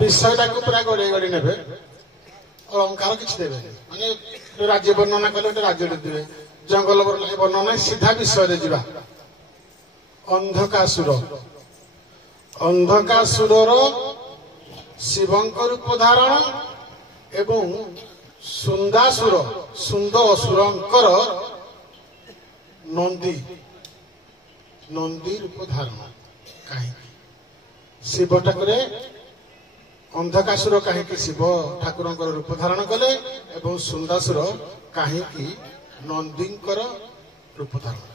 विषयटा को पूरा गड़े गड़ी ने अलंकार किसी देवे माने राज्य वर्णना कले राज्य देवे जंगल वर्णना सीधा विषय जा अंधकासुर अंधकासुर शिवंक रूप धारण एवं सुंदासुर सुंद असुरंकर नंदी नंदी रूप धारण कहीं शिव ठाकुर अंधकासुर कहीं शिव ठाकुर रूप धारण कले एवं सुंदासुर कहीं नंदींकर रूप धारण कले।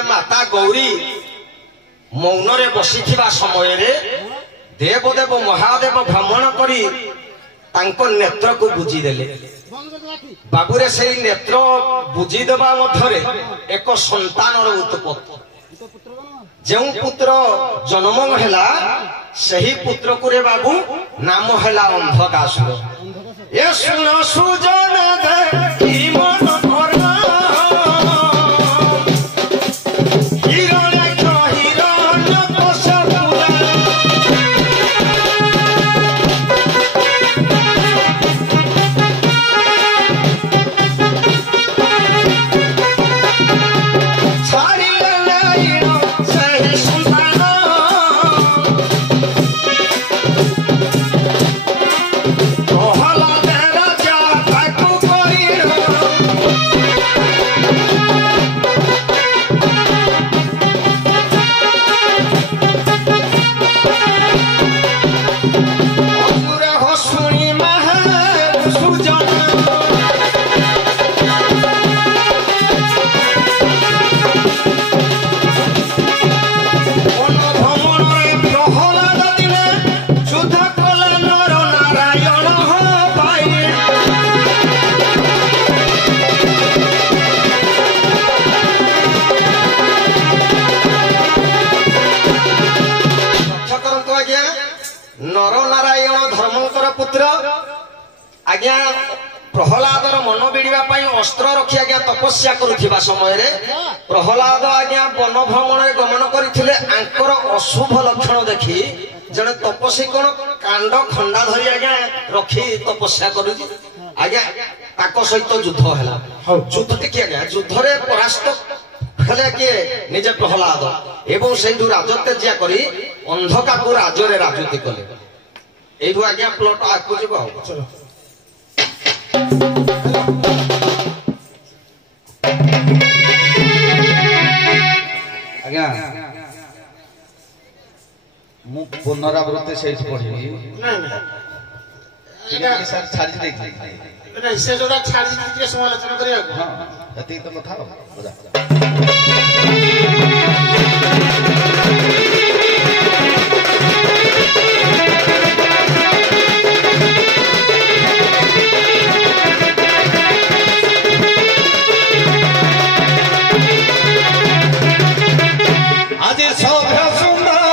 माता गौरी मौन बसी समय देवदेव महादेव भ्रमण करी नेत्र को बुझीदेले बाबूरे से नेत्र बुझीदेवा मध्य एक संतान उत्पत्ति जो पुत्र जन्म है सही पुत्र को रे बाबू नाम है अंधकासुर। ये सुन सुजन दे मन कोई आज्ञा तपस्या करुथिबा समय रे प्रहलाद आज्ञा वन भ्रमण गमन करथिले आंकर अशुभ लक्षण देखि जने तपस्वी कोन कांड खंडा धरी आज्ञा रखी तपस्या करूची आज्ञा ताको सहित युद्ध हैला युद्ध टिके आज्ञा युद्ध रे परास्त हेले के निजे प्रहलाद एवं सेठु राजत्व जिया करी अंधका को राजरे राजती कले एठु आज्ञा प्लॉट आकु जिवो चलो आज्ञा मु पुनरावृत्ति से पढ़ी नहीं सर छाड़ी देखी नहीं से जोड़ा छाड़ी के समालोचना करिया हां एती तो कथा बुझा आज सभ्य सुंदर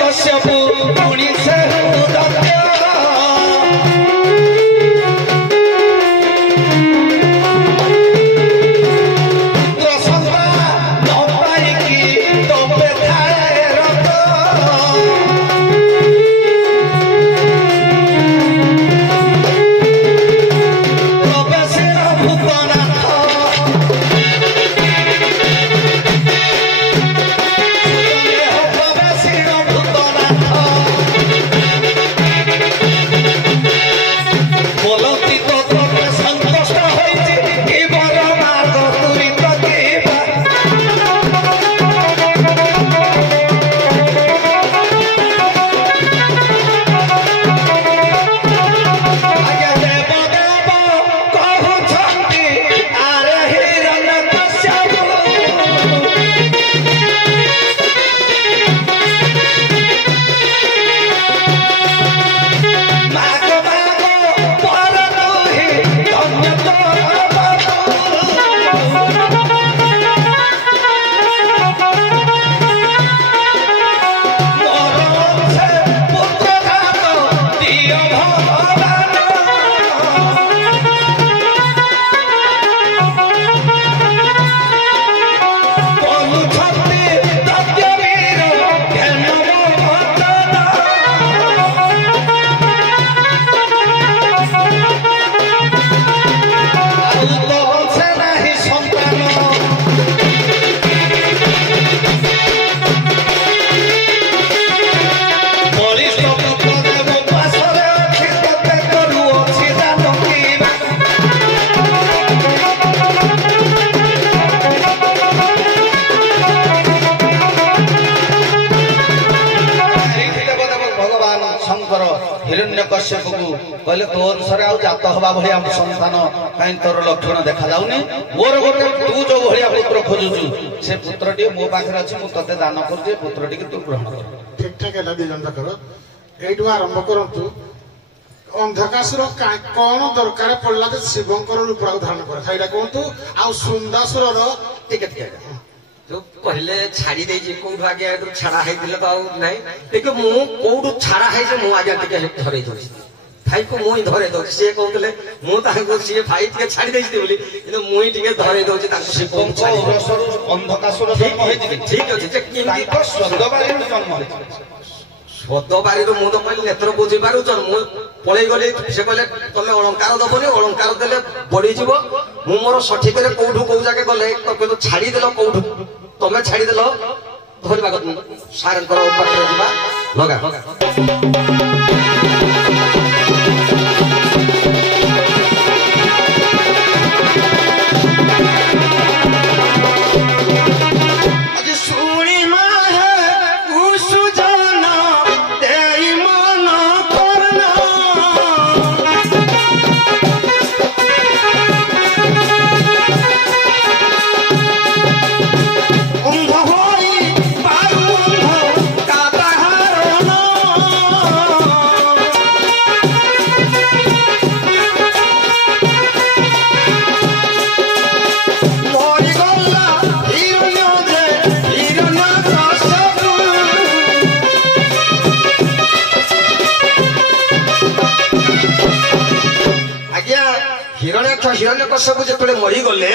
कश्यप पुणी से परमेश्वर हिरण्यकश्यप को कहले तो अनुसार आ जात हवा भलिया संतान काई तोर लक्षण देखा जाउनी मोर गोटे तू जो भलिया पुत्र खोजुछु से पुत्रटी मो पाखरे अछि मु तते दान करजे पुत्रटी के तू ग्रहण कर ठीक ठाक है दी जनता करो एठु आरंभ करंतु अंधकासुर कौन दरकार पड़ला जे शिवंकर रूप धारण करे खाइडा कहतु आ सुंदासुर टिकट के तो पहले छाड़ी दे जे कोठु आगे छाड़ा है दिले तो आ नहीं देखो मु कोठु छाड़ा है जे मु आगे टिके धरे दो भाई को मुई धरे दो से कहतले मु ताको से भाई के छाड़ी देछि बोली किंतु मुई टिके धरे दो जे ताको से कोन छाड़ी अंधकासुर जन्म होई ठीक अछि जे किंदी ताको स्वर्गबारी जन्म होई स्वर्गबारी तो मु तो कहली नेत्र बुझी पारु चल मु पळै गले से कहले तमे अलंकार दबोनी अलंकार देले बढी जीवो मु मोर सठिक रे कोठु को जाके गले तो छाड़ी देलो कोठु तमे छाड़ी देलो धरिबा सारन कर पत्र जीवा लगा हिरण्यकश्यप जेतले मरी गले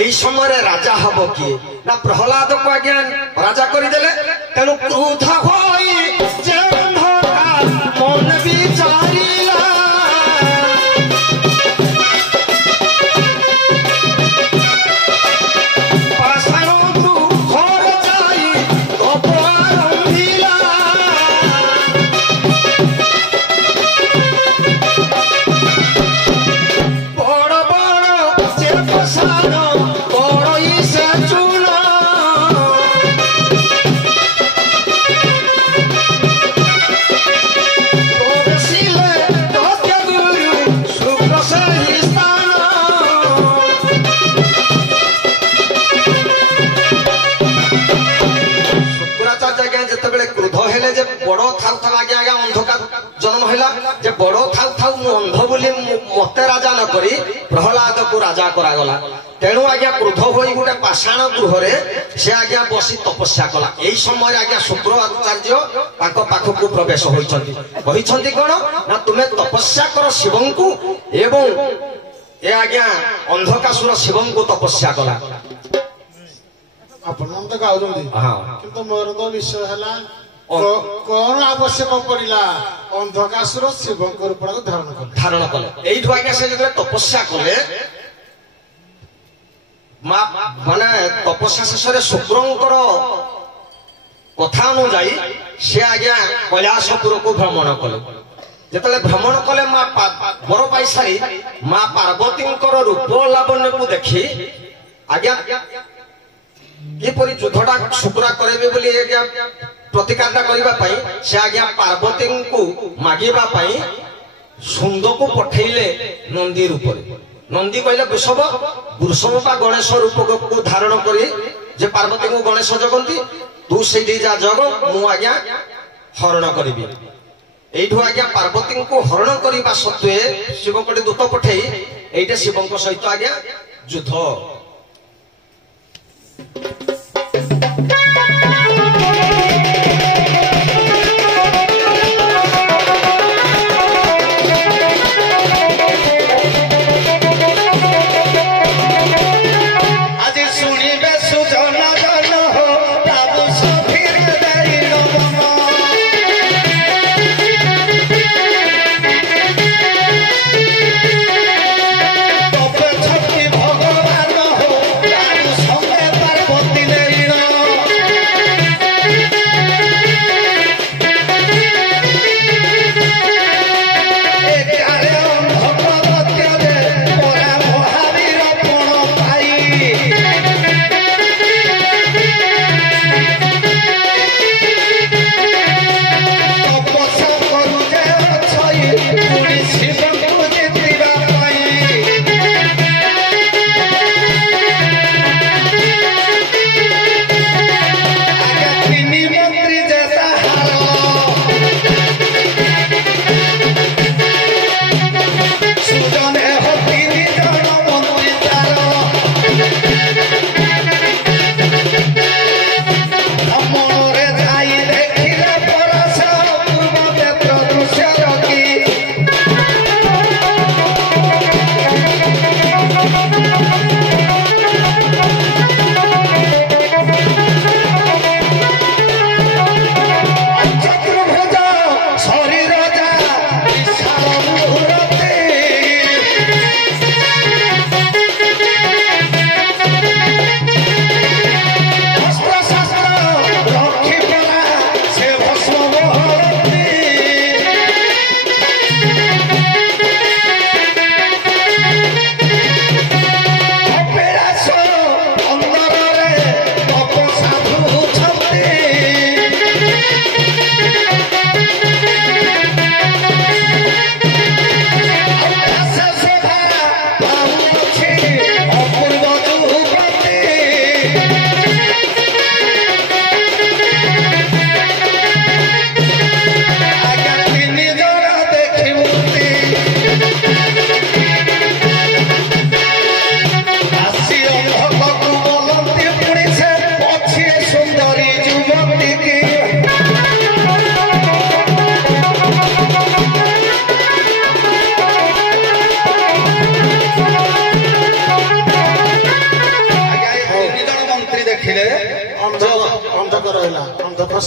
एई समय राजा हबो कि ना प्रहलाद को आज्ञा राजा करि देले तेनु क्रोध होई जे अंधका मन विचारिला पासारो तू घर जाई तो आरंभिला बड़ो थाउ थाउ आगे आगे अंधकार जन्म हैला जे बड़ो थाउ थाउ मु अंध बोली मते राजा न करी प्रहलाद को राजा करा गला तेणु आज्ञा क्रोध होई गुटे पाषाण गृह रे से आज्ञा बसी तपस्या कला एई समय आज्ञा शुक्र आचार्य ताको पाख को प्रवेश होइछंती कहिछंती कोन ना तुमे तपस्या कर शिवं को एवं ए आज्ञा अंधकासुर शिवं को तपस्या कला अपन तो गाउजंती हां किंतु मोर तो विषय हला कौन आवश्यक पड़िला अंधकासुर शिवंकर रूप धारण कले एइठु आज्ञा से जतले तपस्या कले माने तपस्या शेषरे शुक्रंकर कथा अनुଯାୟୀ से आज्ञा कैलासपुर को भ्रमण कले जतले भ्रमण कले मा बर पाई सारी मां पार्वतींकर रूप लावण्य को देखी आज्ञा किपरि युद्धटा शुक्रा करेबे बोली आज्ञा प्रतिकारा करबा पई से आज्ञा पार्वती को मागिबा पई सुंद को पठेइले नंदी रूप रे नंदी कहले वृषभ वृषभ बा गणेश रूप को धारण करी जे पार्वती को गणेश जगंती तू सेठी जा जग मु आज्ञा हरण करबी एठु आज्ञा पार्वती को हरण करबा सत्वे शिव कोटे दूत पठेई एटे शिवं को सहित आज्ञा युद्ध भगवान हो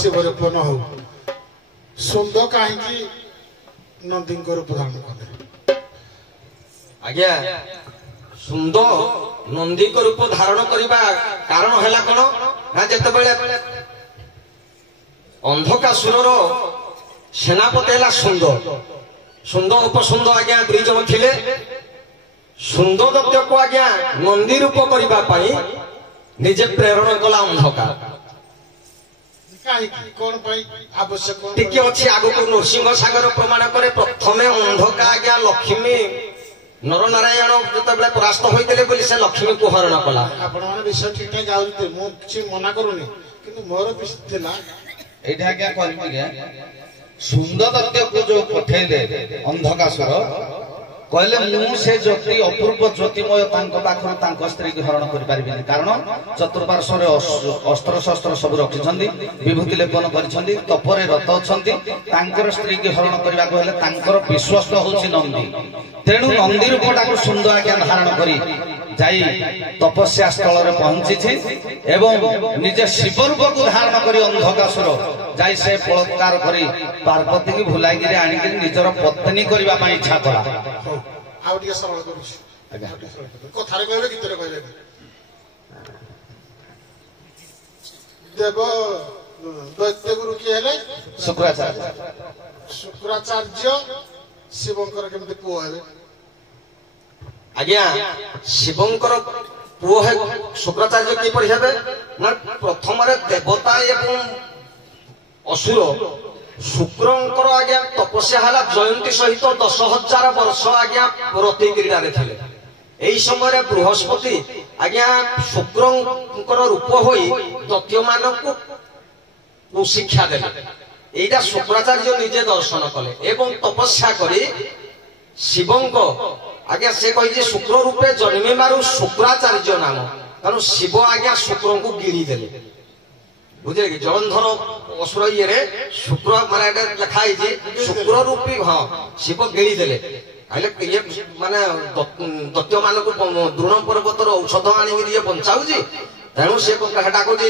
ଶିବ ରୂପ ନ ହଉ ସୁନ୍ଦ କାହିଁକି ନନ୍ଦୀଙ୍କ ରୂପ ଧାରଣ କଲେ? ଆଜ୍ଞା ସୁନ୍ଦ ନନ୍ଦୀଙ୍କ ରୂପ ଧାରଣ କରିବା କାରଣ ହେଲା କଣ ନା ଯେତେବେଳେ ଅନ୍ଧକାସୁରର ସେନାପତି ହେଲା ସୁନ୍ଦ, ସୁନ୍ଦ ଉପସୁନ୍ଦ ଆଜ୍ଞା 2 ଜଣ ଥିଲେ। ସୁନ୍ଦ ଦତ୍ତକୁ ଆଜ୍ଞା ନନ୍ଦୀ ରୂପ କରିବା ପାଇଁ ନିଜେ ପ୍ରେରଣ କଲା ଅନ୍ଧକାର। କାହିଁକି କଣ ପାଇଁ ଆବଶ୍ୟକ? ଟିକେ ଅଛି ଆଗକୁ ନୃସିଂହ ସାଗର ପ୍ରମାଣ করে ପ୍ରଥମେ ଅନ୍ଧକା ଆଜ୍ଞା ଲକ୍ଷ୍ମୀ ନରନାରାୟଣ ଯେତେବେଳେ ପରାସ୍ତ ହୋଇଥିଲେ ବୋଲି ସେ ଲକ୍ଷ୍ମୀକୁ ହରଣ କଲା। ଆପଣମାନେ ବିଷୟ ଠିକ ଠାକ ଗାଉଛନ୍ତି, ମୁଁ କିଛି ମନା କରୁନି, କିନ୍ତୁ ମୋର ଥିଲା ଏଇଟା ଆଜ୍ଞା କହିବି ଆଜ୍ଞା ସୁନ୍ଦର ଦତ୍ତକୁ ଯୋଉ ପଠେଇଲେ ଅନ୍ଧକାସୁର କହିଲେ ମୁଁ ସେ ଜ୍ୟୋତି ଅପୂର୍ବ ଜ୍ୟୋତିମୟ ତାଙ୍କ ପାଖରୁ ତାଙ୍କ ସ୍ତ୍ରୀକୁ ହରଣ କରିପାରିବିନି, କାରଣ ଚତୁର୍ପାର୍ଶ୍ୱରେ ଅସ୍ତ୍ର ଶସ୍ତ୍ର ସବୁ ରଖିଛନ୍ତି, ବିଭୂତି ଲେପନ କରିଛନ୍ତି, ତପରେ ରତ ଅଛନ୍ତି। ତାଙ୍କର ସ୍ତ୍ରୀକୁ ହରଣ କରିବାକୁ ହେଲେ ତାଙ୍କର ବିଶ୍ୱସ୍ତ ହଉଛି ନନ୍ଦୀ। ତେଣୁ ନନ୍ଦୀ ରୂପଟାକୁ ସୁନ୍ଦର ଆଜ୍ଞା ଧାରଣ କରି ଯାଇ ତପସ୍ୟା ସ୍ଥଳରେ ପହଞ୍ଚିଛି ଏବଂ ନିଜେ ଶିବ ରୂପକୁ ଧାରଣ କରି ଅନ୍ଧକାସୁର ଯାଇ ସେ ବଳାତ୍କାର କରି ପାର୍ବତୀକୁ ଭୁଲାଇକିରି ଆଣିକିରି ନିଜର ପତ୍ନୀ କରିବା ପାଇଁ ଇଚ୍ଛା କଲା। ଆଉ ଟିକେ ସରଳ କରୁଛି, କଥାରେ କହିଲେ ଗୀତରେ କହିଲେ। ଦେବ ଦୈତ୍ୟ ଗୁରୁ କିଏ ହେଲେ? ଶୁକ୍ରାଚାର୍ଯ୍ୟ। ଶୁକ୍ରାଚାର୍ଯ୍ୟ ଶିବଙ୍କର କେମିତି ପୁଅ ହେବେ? ଆଜ୍ଞା ଶିବଙ୍କର ପୁଅ ଶୁକ୍ରାଚାର୍ଯ୍ୟ କିପରି ହେବେ ନା ପ୍ରଥମରେ ଦେବତା ଏବଂ ଅସୁର ଶୁକ୍ରଙ୍କର ଆଜ୍ଞା ତପସ୍ୟା ହେଲା ଜୟନ୍ତୀ ସହିତ 10,000 ବର୍ଷ ଆଜ୍ଞା ରତି କ୍ରୀଡ଼ାରେ ଥିଲେ। ଏହି ସମୟରେ ବୃହସ୍ପତି ଆଜ୍ଞା ଶୁକ୍ରଙ୍କର ରୂପ ହୋଇ ଦୈତ୍ୟମାନଙ୍କୁ ଶିକ୍ଷା ଦେଲେ। এইটা শুক্রাচার্য নিজে দর্শন কলে এবং তপস্যা করে শিবঙ্ক আজ্ঞা সে কইছে শুক্র রূপে জন্মিবারু শুক্রাচার্য নাম, কারণ শিব আজ্ঞা শুক্রଙ୍କୁ গিরি দেলে। বুঝলে কি জলন্ধর অসুর ইয়ে শুক্র মানে এটা লেখা হয়েছে শুক্র রূপী হ্যাঁ শিব গিরি দেলে। আইলে ইয়ে মানে দৈত্য মানুষ দ্রোণ পর্বতর ঔষধ আনিকি ইয়ে বঞ্চাউছি, তেণু সে সেটা কହୁଛି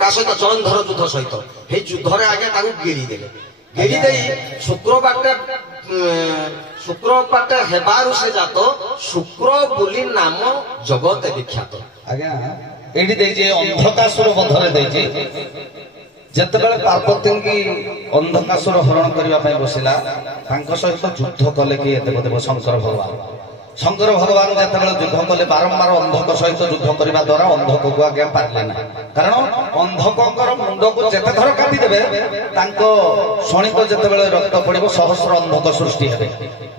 କା ସହିତ ଜଳନ୍ଧର ଯୁଦ୍ଧ ସହିତ ଏଇ ଯୁଦ୍ଧରେ ଆଜ୍ଞା ତାକୁ ଗିରି ଦେଲେ। ଗିରି ଦେଇ ଶୁକ୍ର ପାଟେ ହେବାରୁ ସେ ଜାତ ଶୁକ୍ର ବୋଲି ନାମ ଜଗତ ବିଖ୍ୟାତ। ଆଜ୍ଞା ଏଇଠି ଦେଇଛି ଅନ୍ଧକାସୁର ବଧରେ ଦେଇଛି। ଯେତେବେଳେ ପାର୍ବତୀଙ୍କୁ ଅନ୍ଧକାସୁର ହରଣ କରିବା ପାଇଁ ବସିଲା ତାଙ୍କ ସହିତ ଯୁଦ୍ଧ କଲେ କିଏ ଦେବଦେବ ଶଙ୍କର ଭଗବାନ। ଶଙ୍କର ଭଗବାନ ଯେତେବେଳେ ଯୁଦ୍ଧ କଲେ ବାରମ୍ବାର ଅନ୍ଧକ ସହିତ ଯୁଦ୍ଧ କରିବା ଦ୍ୱାରା ଅନ୍ଧକକୁ ଆଜ୍ଞା ପାରିଲେ ନାହିଁ, କାରଣ ଅନ୍ଧକଙ୍କର ମୁଣ୍ଡକୁ ଯେତେ ଥର କାଟିଦେବେ ତାଙ୍କ ଶଣିକ ଯେତେବେଳେ ରକ୍ତ ପଡିବ ସହସ୍ର ଅନ୍ଧକ ସୃଷ୍ଟି ହେବେ।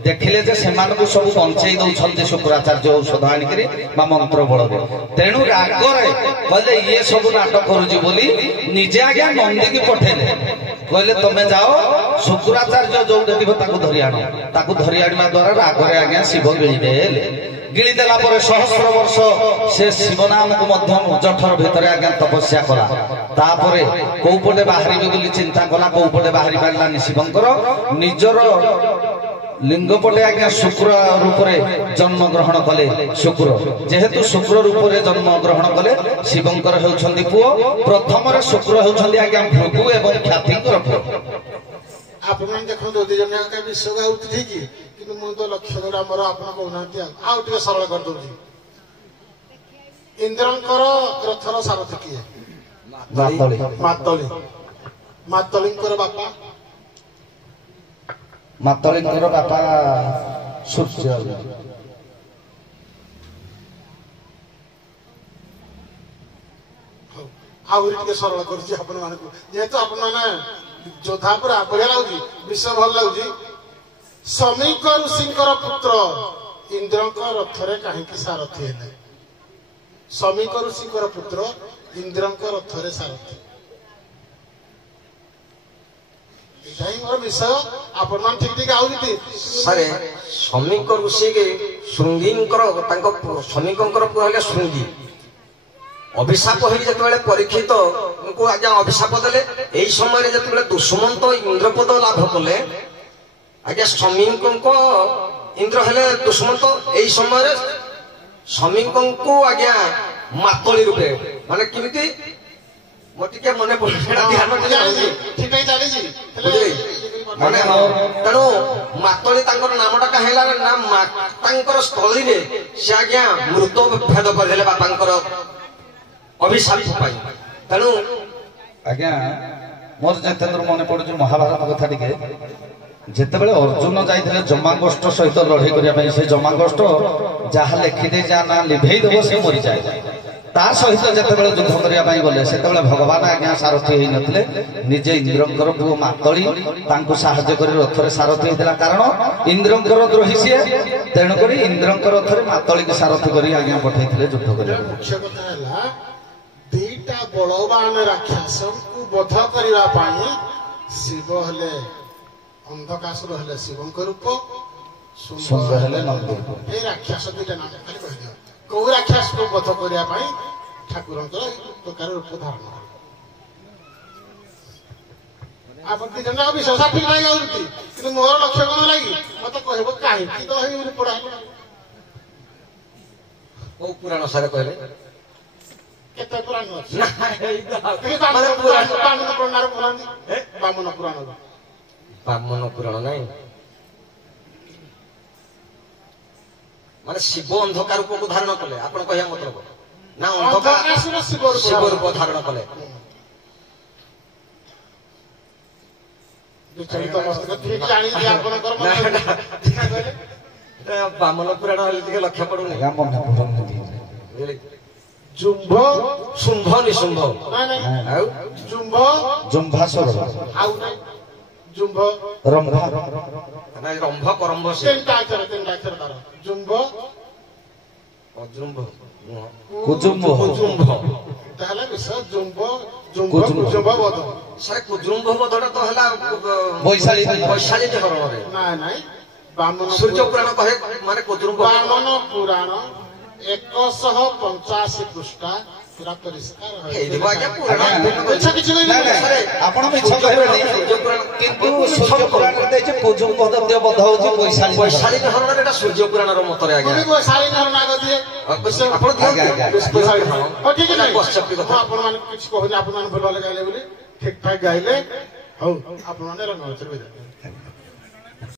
ଦେଖିଲେ ଯେ ସେମାନଙ୍କୁ ସବୁ ବଞ୍ଚେଇ ଦଉଛନ୍ତି ଶୁକ୍ରାଚାର୍ଯ୍ୟ ଔଷଧ ଆଣିକିରି ବା ମନ୍ତ୍ର ବଳରେ, ତେଣୁ ରାଗରେ କହିଲେ ଇଏ ସବୁ ନାଟକ କରୁଛି ବୋଲି ନିଜେ ଆଜ୍ଞା ନନ୍ଦୀକି ପଠେଇଲେ। କହିଲେ ତମେ ଯାଅ ଶୁକ୍ରାଚାର୍ଯ୍ୟ ଯୋଉଠି ଥିବ ତାକୁ ଧରି ଆଣ। ତାକୁ ଧରି ଆଣିବା ଦ୍ୱାରା ରାଗରେ ଆଜ୍ଞା ଶିବ ଗିଳିଦେଲେ। ଗିଳିଦେଲା ପରେ ସହସ୍ର ବର୍ଷ ସେ ଶିବ ନାମକୁ ମଧ୍ୟ ଜଠର ଭିତରେ ଆଜ୍ଞା ତପସ୍ୟା କଲା। ତାପରେ କୋଉ ପଟେ ବାହାରିବେ ବୋଲି ଚିନ୍ତା କଲା, କୋଉ ପଟେ ବାହାରି ପାରିଲାନି। ଶିବଙ୍କର ନିଜର লিঙ্গ পটে আজ্ঞা শুক্র রূপে জন্মগ্রহণ কলে। শুক্র যেহেতু শুক্র রূপে জন্মগ্রহণ কলে শিবঙ্কর হেউছন্তি পুଅ। প্রথমরে শুক্র হেউছন্তি আজ্ঞা ভৃগু এবং খ্যাতিঙ্কর পুଅ। ଆପଣମାନେ ଦେଖନ୍ତୁ ଦି ଜଣ ଯାକ ବିଶ୍ୱ ଗାଉଛି ଠିକ, କିନ୍ତୁ ମୁଁ ତ ଲକ୍ଷ୍ୟ କରେ ଆମର ଆପଣ କହୁନାହାନ୍ତି। ଆଉ ଟିକେ ସରଳ କରିଦଉଛି। ଇନ୍ଦ୍ରଙ୍କର ରଥର ସାରଥୀ କିଏ? ମାତଳି। ମାତଳିଙ୍କର ବାପା? ମାତଳିଙ୍କର ବାପା ସୂର୍ଯ୍ୟ। ଆହୁରି ଟିକେ ସରଳ କରୁଛି ଆପଣ ମାନଙ୍କୁ, ଯେହେତୁ ଆପଣ ମାନେ ଯୋଦ୍ଧା ପୁରା ବଢିଆ ଲାଗୁଛି, ବିଷୟ ଭଲ ଲାଗୁଛି। ସମୀକ ଋଷିଙ୍କର ପୁତ୍ର ଇନ୍ଦ୍ରଙ୍କ ରଥରେ କାହିଁକି ସାରଥୀ ହେଲେ? ସମୀକ ଋଷିଙ୍କର ପୁତ୍ର ଇନ୍ଦ୍ରଙ୍କ ରଥରେ ସାରଥୀ, ଏଇଟା ହିଁ ମୋର ବିଷୟ। ଆପଣ ମାନେ ଠିକ ଠିକ ଆଉଛନ୍ତି। ସାରେ ସମୀକ ଋଷି ଶୃଙ୍ଗୀଙ୍କର ତାଙ୍କ ସମୀକଙ୍କର ପୁଅ ହେଲେ ଶୃଙ୍ଗୀ। ଅଭିଶାପ ହେଇ ଯେତେବେଳେ ପରୀକ୍ଷିତ ଆଜ୍ଞା ଅଭିଶାପ ଦେଲେ, ଏଇ ସମୟରେ ଯେତେବେଳେ ଦୁଷ୍ମନ୍ତ ଇନ୍ଦ୍ରପଦ ଲାଭ କଲେ ଆଜ୍ଞା ସମୀକଙ୍କ ଇନ୍ଦ୍ର ହେଲେ ଦୁଷ୍ମନ୍ତ। ଏଇ ସମୟରେ ସମୀକଙ୍କୁ ଆଜ୍ଞା ମାତଳି ରୂପେ ମାନେ କେମିତି ମୋ ଟିକେ ମନେ ପଡୁନି ଧ୍ୟାନ ଜାଣିଛି ଠିକ ଚାଲିଛି ମାନେ ତେଣୁ ମାତଳି ତାଙ୍କର ନାମଟା କାହିଁ ହେଲା ନା ମାତାଙ୍କର ସ୍ଥଳୀରେ ସେ ଆଜ୍ଞା ମୃତ ଭେଦ କରିଦେଲେ ବାପାଙ୍କର ଅଭିଶାପ ପାଇଁ। ତେଣୁ ଆଜ୍ଞା ମୋର ଯେତେଦୂର ମନେ ପଡୁଛି ମହାଭାରତ କଥା ଟିକେ, ଯେତେବେଳେ ଅର୍ଜୁନ ଯାଇଥିଲେ ଜମାଗୋଷ୍ଠ ସହିତ ଲଢେଇ କରିବା ପାଇଁ, ସେ ଜମାଗୋଷ୍ଠ ଯାହା ଲେଖିଦେଇ ଯାହା ନା ଲିଭେଇ ଦେବ ସେ ମରିଯାଏ। ତା ସହିତ ଯେତେବେଳେ ଯୁଦ୍ଧ କରିବା ପାଇଁ ଗଲେ ସେତେବେଳେ ଭଗବାନ ଆଜ୍ଞା ସାରଥୀ ହେଇନଥିଲେ, ନିଜେ ଇନ୍ଦ୍ରଙ୍କର ପୁଅ ମାତଳି ତାଙ୍କୁ ସାହାଯ୍ୟ କରି ରଥରେ ସାରଥୀ ହେଇଥିଲା। କାରଣ ଇନ୍ଦ୍ରଙ୍କର ଦ୍ରୋହୀ ସିଏ, ତେଣୁକରି ଇନ୍ଦ୍ରଙ୍କ ରଥରେ ମାତଳିକି ସାରଥୀ କରି ଆଜ୍ଞା ପଠେଇଥିଲେ ଯୁଦ୍ଧ କରିବା। ମୁଖ୍ୟ କଥା ହେଲା ଦିଟା ବଳବାନ ରାକ୍ଷସଙ୍କୁ ବଧ କରିବା ପାଇଁ ଶିବ ହେଲେ ଅନ୍ଧକାସୁର ହେଲେ ଶିବଙ୍କ ରୂପ, ଶୁମ୍ଭ ହେଲେ ନନ୍ଦ। ଏଇ ରାକ୍ଷସ ଦିଟା ନାମ ଖାଲି କହିଦିଅ, କୋଉ ରାକ୍ଷସକୁ ବଧ କରିବା ପାଇଁ ଠାକୁରଙ୍କର ଏଇ ପ୍ରକାର ରୂପ ଧାରଣ କଲେ। ଆପଣ ଦି ଜଣ ବିଶ୍ୱାସ ଠିକ ଲାଗି ଯାଉଛି, କିନ୍ତୁ ମୋର ଲକ୍ଷ୍ୟ କଣ ଲାଗି ମତେ କହିବ କାହିଁକି ତ ଏଇ ରୂପଟା ହେଲା। କୋଉ ପୁରାଣ ସାରେ କହିଲେ? କେତେ ପୁରାଣ ଅଛି? ବାମନ ପୁରାଣ ବାମନ ପୁରାଣ ନାଇଁ, ମାନେ ଶିବ ଅନ୍ଧକାର ରୂପକୁ ଧାରଣ କଲେ ଆପଣ କହିବା ମତଲବ ନା ଅନ୍ଧକାର ଶିବ ରୂପ ଧାରଣ କଲେ। ବାମନ ପୁରାଣ ହେଲେ ଟିକେ ଲକ୍ଷ୍ୟ ପଡୁନି। ଜୁମ୍ଭ ଶୁମ୍ଭ ନିଶୁମ୍ଭ ଆଉ ଜୁମ୍ଭାସୁର ଆଉ ଜୁମ୍ଭ ରମ୍ଭ ରମ୍ଭ କରମ୍ଭ ତିନିଟା ଅକ୍ଷର ତାର ଜୁମ୍ଭ ଅଜୁମ୍ଭ କୁଜୁମ୍ଭ ତାହେଲେ ବିଷୟ ଜୁମ୍ଭ କୁଜୁମ୍ଭ ବଧ। ସାର୍ କୁଜୁମ୍ଭ ବଧଟା ତ ହେଲା ବୈଶାଳୀ ହରଣରେ। ନାଇଁ ବାମନ ସୂର୍ଯ୍ୟ ପୁରାଣ କହେ ମାନେ କୁଜୁମ୍ଭ। ବାମନ ପୁରାଣ 185 ପୃଷ୍ଠା ପୁରା ପରିଷ୍କାର ଆପଣ ମିଛ କହିବେନି, କିନ୍ତୁ ସୂର୍ଯ୍ୟ ପୁରାଣରେ ଦେଇଛି କୁଜୁମ୍ଭ ଦୈତ୍ୟ ବଧ ହଉଛି ବୈଶାଳୀ। ବୈଶାଳୀ ହରଣରେ ଏଟା ସୂର୍ଯ୍ୟ ପୁରାଣର ମତରେ ଆଜ୍ଞା ବୈଶାଳୀ ହରଣ ଆଗ ଦିଏ ଆପଣ ଠିକ ଅଛି। ଆପଣ ମାନେ କିଛି କହୁନି, ଆପଣ ମାନେ ଭଲ ଗାଇଲେ ବୋଲି ଠିକ ଠାକ ଗାଇଲେ। ହଉ ଆପଣ ମାନେ ରଙ୍ଗ